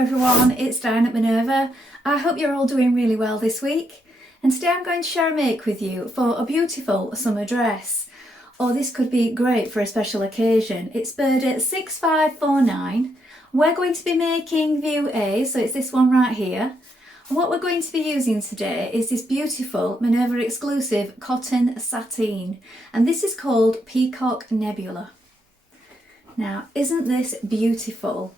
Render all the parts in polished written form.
everyone, it's Diane at Minerva. I hope you're all doing really well this week. And today I'm going to share a make with you for a beautiful summer dress. Or this could be great for a special occasion. It's Burda 6549. We're going to be making view A, so it's this one right here. And what we're going to be using today is this beautiful Minerva exclusive cotton sateen. And this is called Peacock Nebula. Now, isn't this beautiful?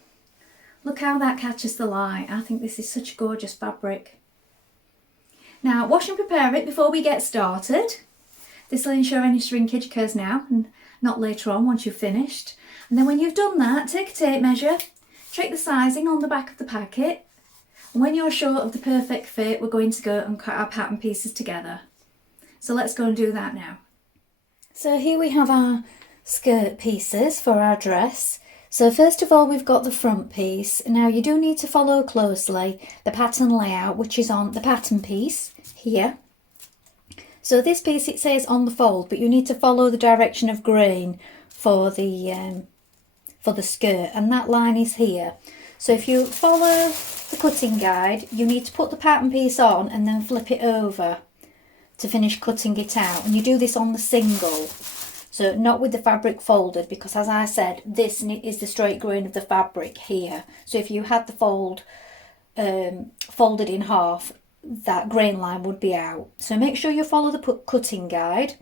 Look how that catches the light. I think this is such a gorgeous fabric. Now, wash and prepare it before we get started. This will ensure any shrinkage occurs now and not later on once you've finished. And then when you've done that, take a tape measure, check the sizing on the back of the packet. And when you're sure of the perfect fit, we're going to go and cut our pattern pieces together. So let's go and do that now. So here we have our skirt pieces for our dress. So first of all, we've got the front piece. Now you do need to follow closely the pattern layout, which is on the pattern piece here. So this piece, it says on the fold, but you need to follow the direction of grain for the skirt, and that line is here. So if you follow the cutting guide, you need to put the pattern piece on and then flip it over to finish cutting it out. And you do this on the single. So not with the fabric folded, because as I said, this is the straight grain of the fabric here. So if you had the fold folded in half, that grain line would be out. So make sure you follow the cutting guide.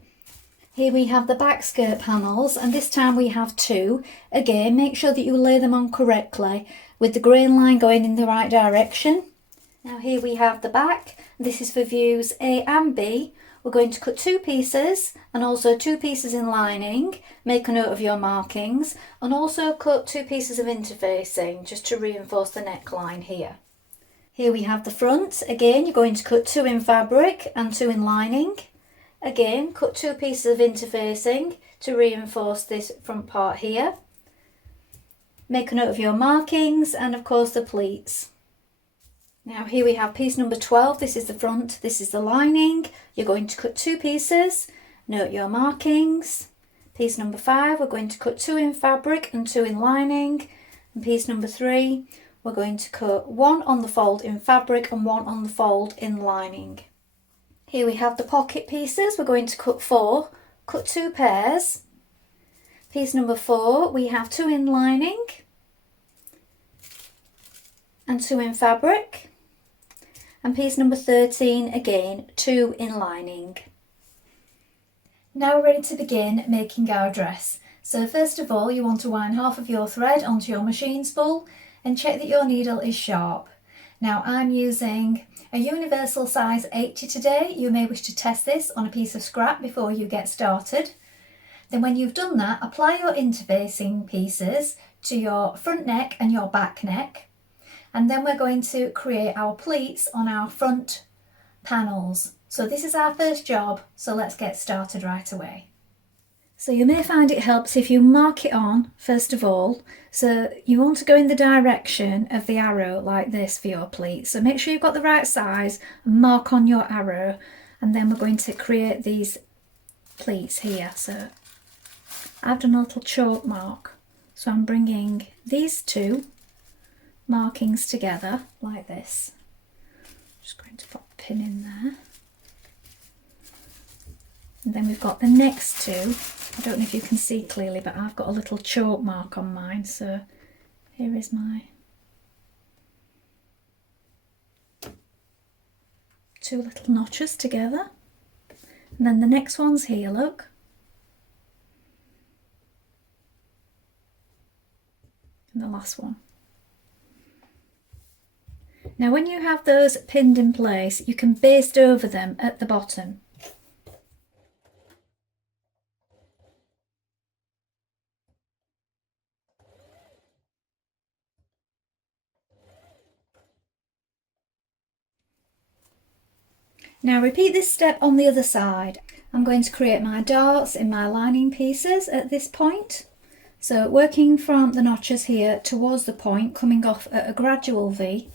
Here we have the back skirt panels, and this time we have two. Again, make sure that you lay them on correctly with the grain line going in the right direction. Now here we have the back. This is for views A and B. We're going to cut two pieces and also two pieces in lining. Make a note of your markings, and also cut two pieces of interfacing just to reinforce the neckline here. Here we have the front. Again, you're going to cut two in fabric and two in lining. Again, cut two pieces of interfacing to reinforce this front part here. Make a note of your markings and of course the pleats. Now here we have piece number 12, this is the front, this is the lining. You're going to cut two pieces, note your markings. Piece number 5, we're going to cut two in fabric and two in lining. And piece number 3, we're going to cut one on the fold in fabric and one on the fold in lining. Here we have the pocket pieces, we're going to cut 4, cut 2 pairs. Piece number 4, we have 2 in lining and 2 in fabric. And piece number 13, again, 2 in lining. Now we're ready to begin making our dress. So first of all, you want to wind half of your thread onto your machine spool and check that your needle is sharp. Now I'm using a universal size 80 today. You may wish to test this on a piece of scrap before you get started. Then when you've done that, apply your interfacing pieces to your front neck and your back neck. And then we're going to create our pleats on our front panels. So this is our first job, so let's get started right away. So you may find it helps if you mark it on first of all. So you want to go in the direction of the arrow like this for your pleat. So make sure you've got the right size and mark on your arrow, and then we're going to create these pleats here. So I've done a little chalk mark. So I'm bringing these two markings together like this. Just going to put a pin in there. And then we've got the next two. I don't know if you can see clearly, but I've got a little chalk mark on mine. So here is my two little notches together. And then the next one's here, look. And the last one. Now when you have those pinned in place, you can baste over them at the bottom. Now repeat this step on the other side. I'm going to create my darts in my lining pieces at this point. So working from the notches here towards the point, coming off at a gradual V.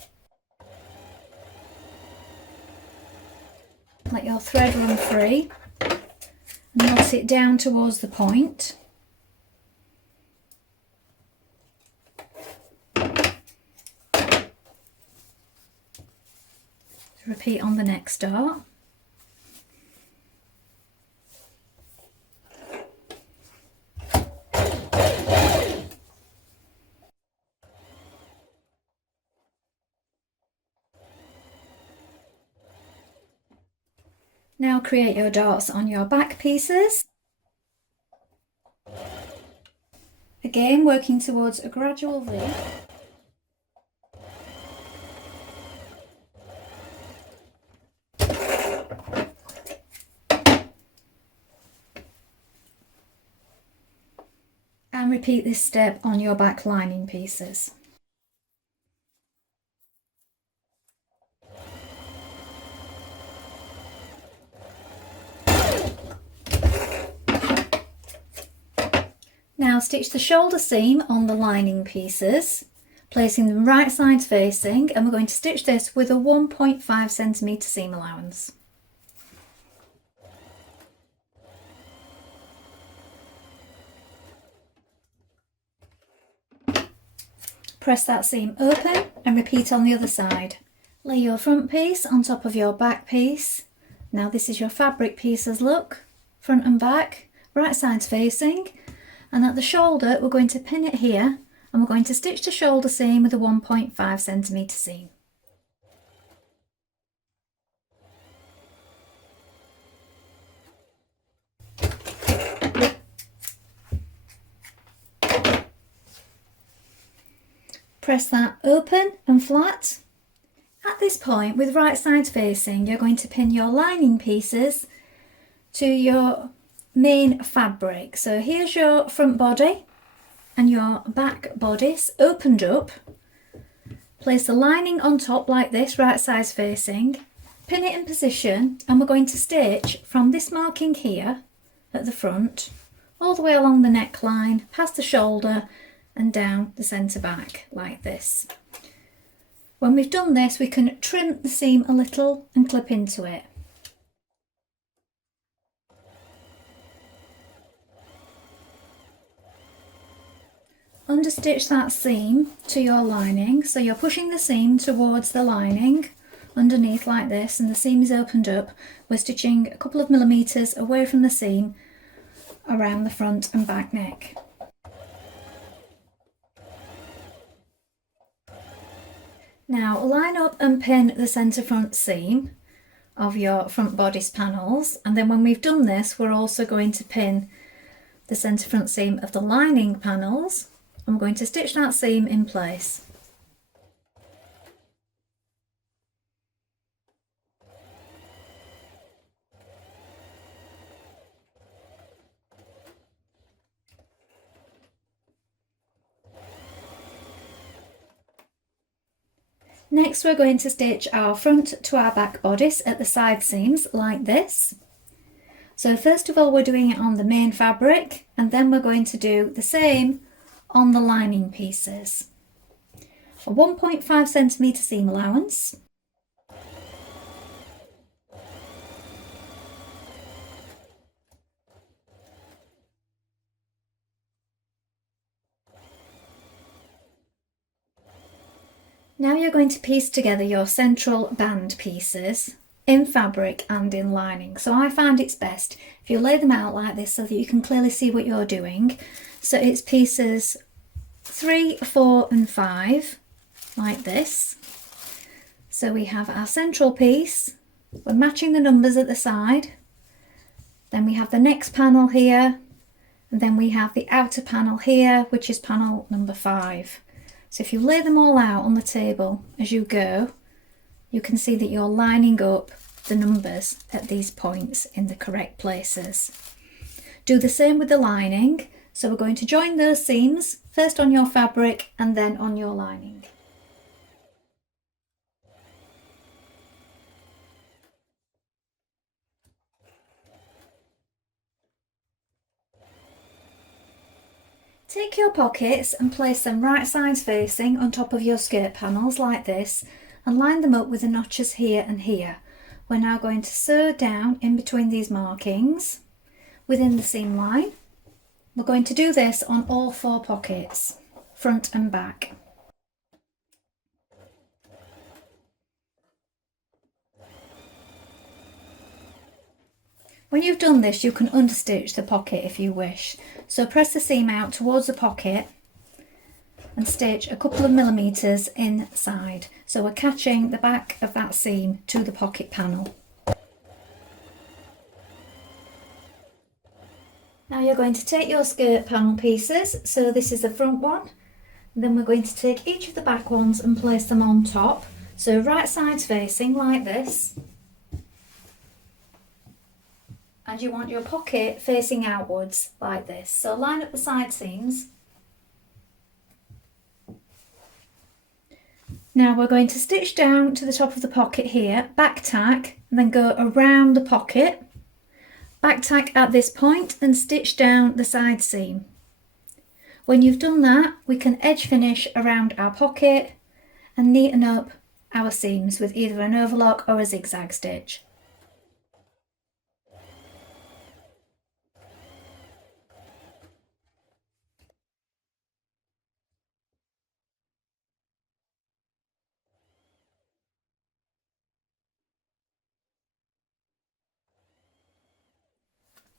Let your thread run free and knot it down towards the point. Repeat on the next dot. Now create your dots on your back pieces. Again, working towards a gradual V. And repeat this step on your back lining pieces. Now stitch the shoulder seam on the lining pieces, placing them right sides facing, and we're going to stitch this with a 1.5 centimetre seam allowance. Press that seam open and repeat on the other side. Lay your front piece on top of your back piece. Now this is your fabric pieces look, front and back, right sides facing, and at the shoulder we're going to pin it here and we're going to stitch the shoulder seam with a 1.5 centimetre seam. Press that open and flat. At this point, with right sides facing, you're going to pin your lining pieces to your main fabric. So here's your front body and your back bodice opened up. Place the lining on top like this, right sides facing. Pin it in position, and we're going to stitch from this marking here at the front all the way along the neckline, past the shoulder and down the centre back like this. When we've done this, we can trim the seam a little and clip into it. Understitch that seam to your lining, so you're pushing the seam towards the lining underneath like this, and the seam is opened up. We're stitching a couple of millimetres away from the seam around the front and back neck. Now line up and pin the centre front seam of your front bodice panels, and then when we've done this, we're also going to pin the centre front seam of the lining panels, and we're going to stitch that seam in place. Next, we're going to stitch our front to our back bodice at the side seams like this. So first of all, we're doing it on the main fabric, and then we're going to do the same on the lining pieces. A 1.5 centimetre seam allowance. Now you're going to piece together your central band pieces in fabric and in lining. So I find it's best if you lay them out like this so that you can clearly see what you're doing. So it's pieces 3, 4 and 5 like this. So we have our central piece, we're matching the numbers at the side, then we have the next panel here, and then we have the outer panel here, which is panel number 5. So if you lay them all out on the table as you go, you can see that you're lining up the numbers at these points in the correct places. Do the same with the lining. So we're going to join those seams, first on your fabric and then on your lining. Take your pockets and place them right sides facing on top of your skirt panels like this, and line them up with the notches here and here. We're now going to sew down in between these markings within the seam line. We're going to do this on all 4 pockets, front and back. When you've done this, you can understitch the pocket if you wish. So press the seam out towards the pocket and stitch a couple of millimetres inside. So we're catching the back of that seam to the pocket panel. Now you're going to take your skirt panel pieces, so this is the front one, then we're going to take each of the back ones and place them on top, so right sides facing like this, and you want your pocket facing outwards like this. So line up the side seams. Now we're going to stitch down to the top of the pocket here, back tack, and then go around the pocket. Back tack at this point and stitch down the side seam. When you've done that, we can edge finish around our pocket and neaten up our seams with either an overlock or a zigzag stitch.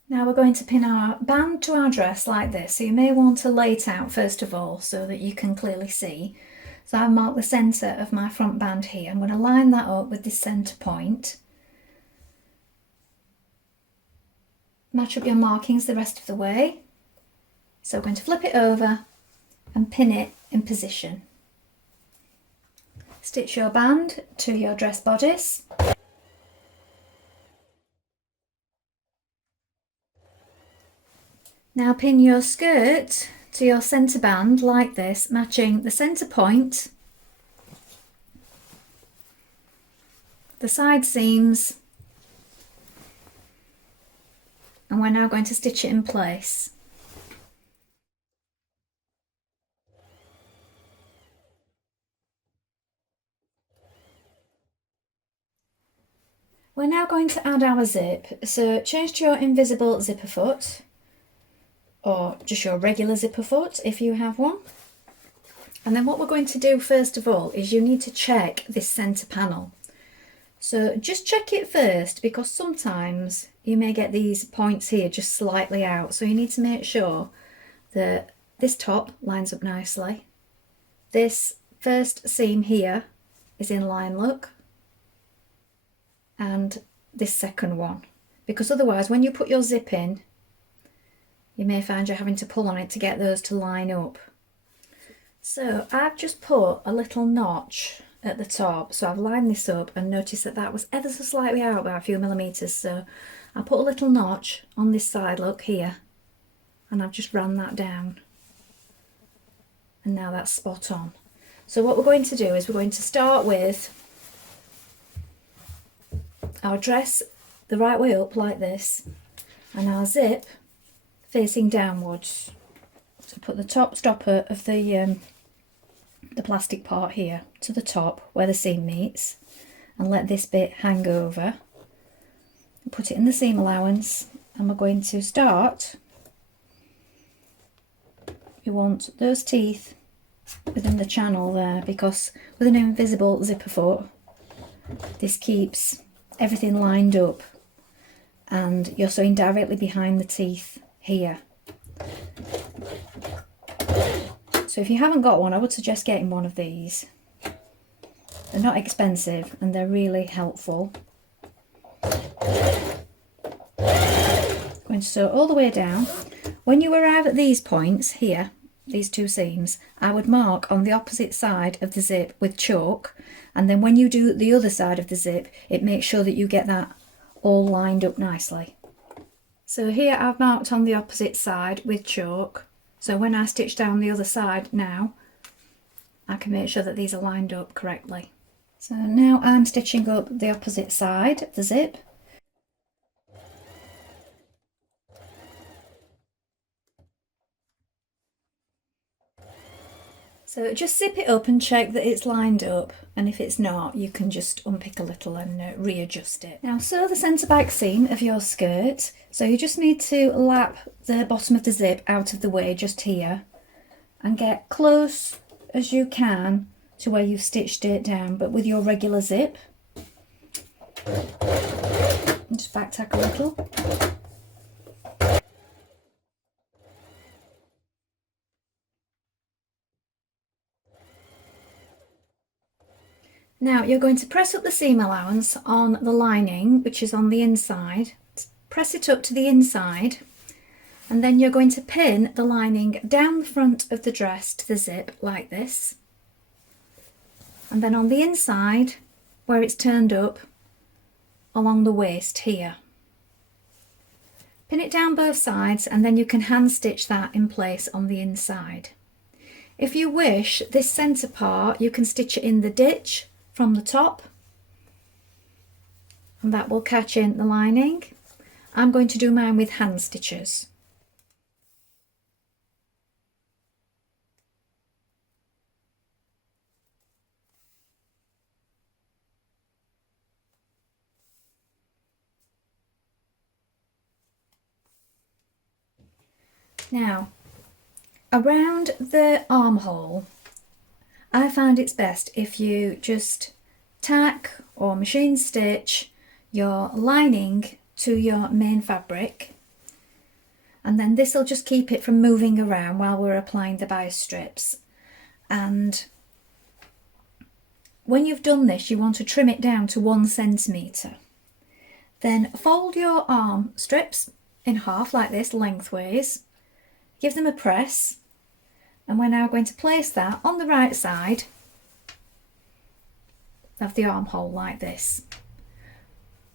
Now we're going to pin our band to our dress like this, so you may want to lay it out first of all so that you can clearly see. So I've marked the centre of my front band here. I'm going to line that up with this centre point. Match up your markings the rest of the way. So we're going to flip it over and pin it in position. Stitch your band to your dress bodice. Now pin your skirt to your centre band like this, matching the centre point, the side seams, and we're now going to stitch it in place. We're now going to add our zip, so change to your invisible zipper foot, or just your regular zipper foot if you have one. And then what we're going to do first of all is you need to check this centre panel. So just check it first, because sometimes you may get these points here just slightly out, so you need to make sure that this top lines up nicely. This first seam here is in line look, and this second one, because otherwise when you put your zip in, you may find you're having to pull on it to get those to line up. So I've just put a little notch at the top, so I've lined this up and noticed that that was ever so slightly out by a few millimetres, so I put a little notch on this side, look here, and I've just ran that down, and now that's spot on. So what we're going to do is we're going to start with our dress the right way up like this, and our zip facing downwards. So put the top stopper of the plastic part here to the top where the seam meets, and let this bit hang over. Put it in the seam allowance, and we're going to start. You want those teeth within the channel there, because with an invisible zipper foot, this keeps everything lined up, and you're sewing directly behind the teeth here. So if you haven't got one, I would suggest getting one of these. They're not expensive and they're really helpful. Going to sew all the way down. When you arrive at these points here, these two seams, I would mark on the opposite side of the zip with chalk, and then when you do the other side of the zip, it makes sure that you get that all lined up nicely. So here I've marked on the opposite side with chalk, so when I stitch down the other side now, I can make sure that these are lined up correctly. So now I'm stitching up the opposite side of the zip. So just zip it up and check that it's lined up, and if it's not, you can just unpick a little and readjust it. Now sew the centre back seam of your skirt, so you just need to lap the bottom of the zip out of the way just here and get close as you can to where you've stitched it down, but with your regular zip. And just back tack a little. Now you're going to press up the seam allowance on the lining, which is on the inside. Press it up to the inside, and then you're going to pin the lining down the front of the dress to the zip like this. And then on the inside, where it's turned up, along the waist here. Pin it down both sides, and then you can hand stitch that in place on the inside. If you wish, this centre part, you can stitch it in the ditch from the top, and that will catch in the lining. I'm going to do mine with hand stitches. Now, around the armhole, I find it's best if you just tack or machine stitch your lining to your main fabric, and then this will just keep it from moving around while we're applying the bias strips. And when you've done this, you want to trim it down to 1 centimetre. Then fold your arm strips in half like this, lengthways. Give them a press, and we're now going to place that on the right side of the armhole like this.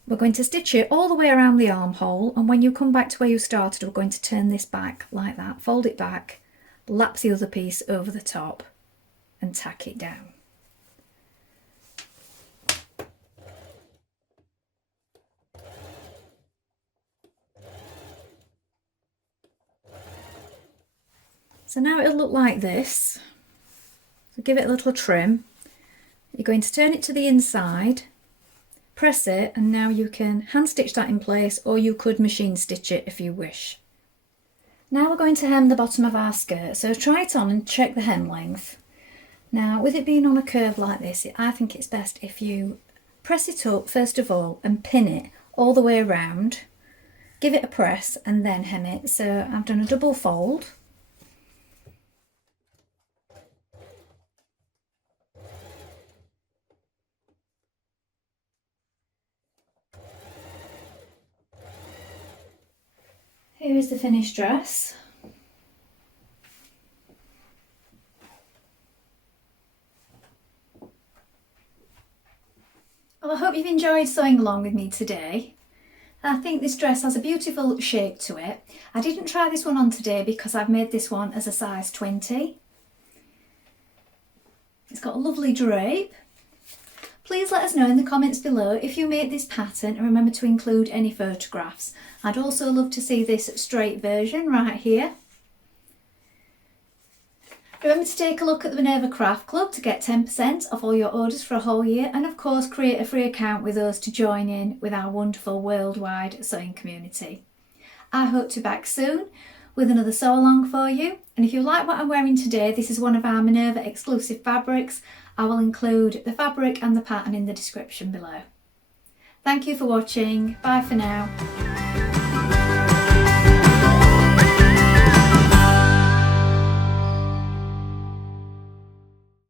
We're going to stitch it all the way around the armhole, and when you come back to where you started, we're going to turn this back like that, fold it back, lapse the other piece over the top and tack it down. So now it'll look like this. So give it a little trim. You're going to turn it to the inside, press it, and now you can hand stitch that in place, or you could machine stitch it if you wish. Now we're going to hem the bottom of our skirt, so try it on and check the hem length. Now with it being on a curve like this, I think it's best if you press it up first of all and pin it all the way around, give it a press and then hem it. So I've done a double fold. Here is the finished dress. Well, I hope you've enjoyed sewing along with me today. I think this dress has a beautiful shape to it. I didn't try this one on today because I've made this one as a size 20. It's got a lovely drape. Please let us know in the comments below if you made this pattern, and remember to include any photographs. I'd also love to see this straight version right here. Remember to take a look at the Minerva Craft Club to get 10% off all your orders for a whole year, and of course create a free account with us to join in with our wonderful worldwide sewing community. I hope to be back soon with another sew along for you, and if you like what I'm wearing today, this is one of our Minerva exclusive fabrics. I will include the fabric and the pattern in the description below. Thank you for watching. Bye for now.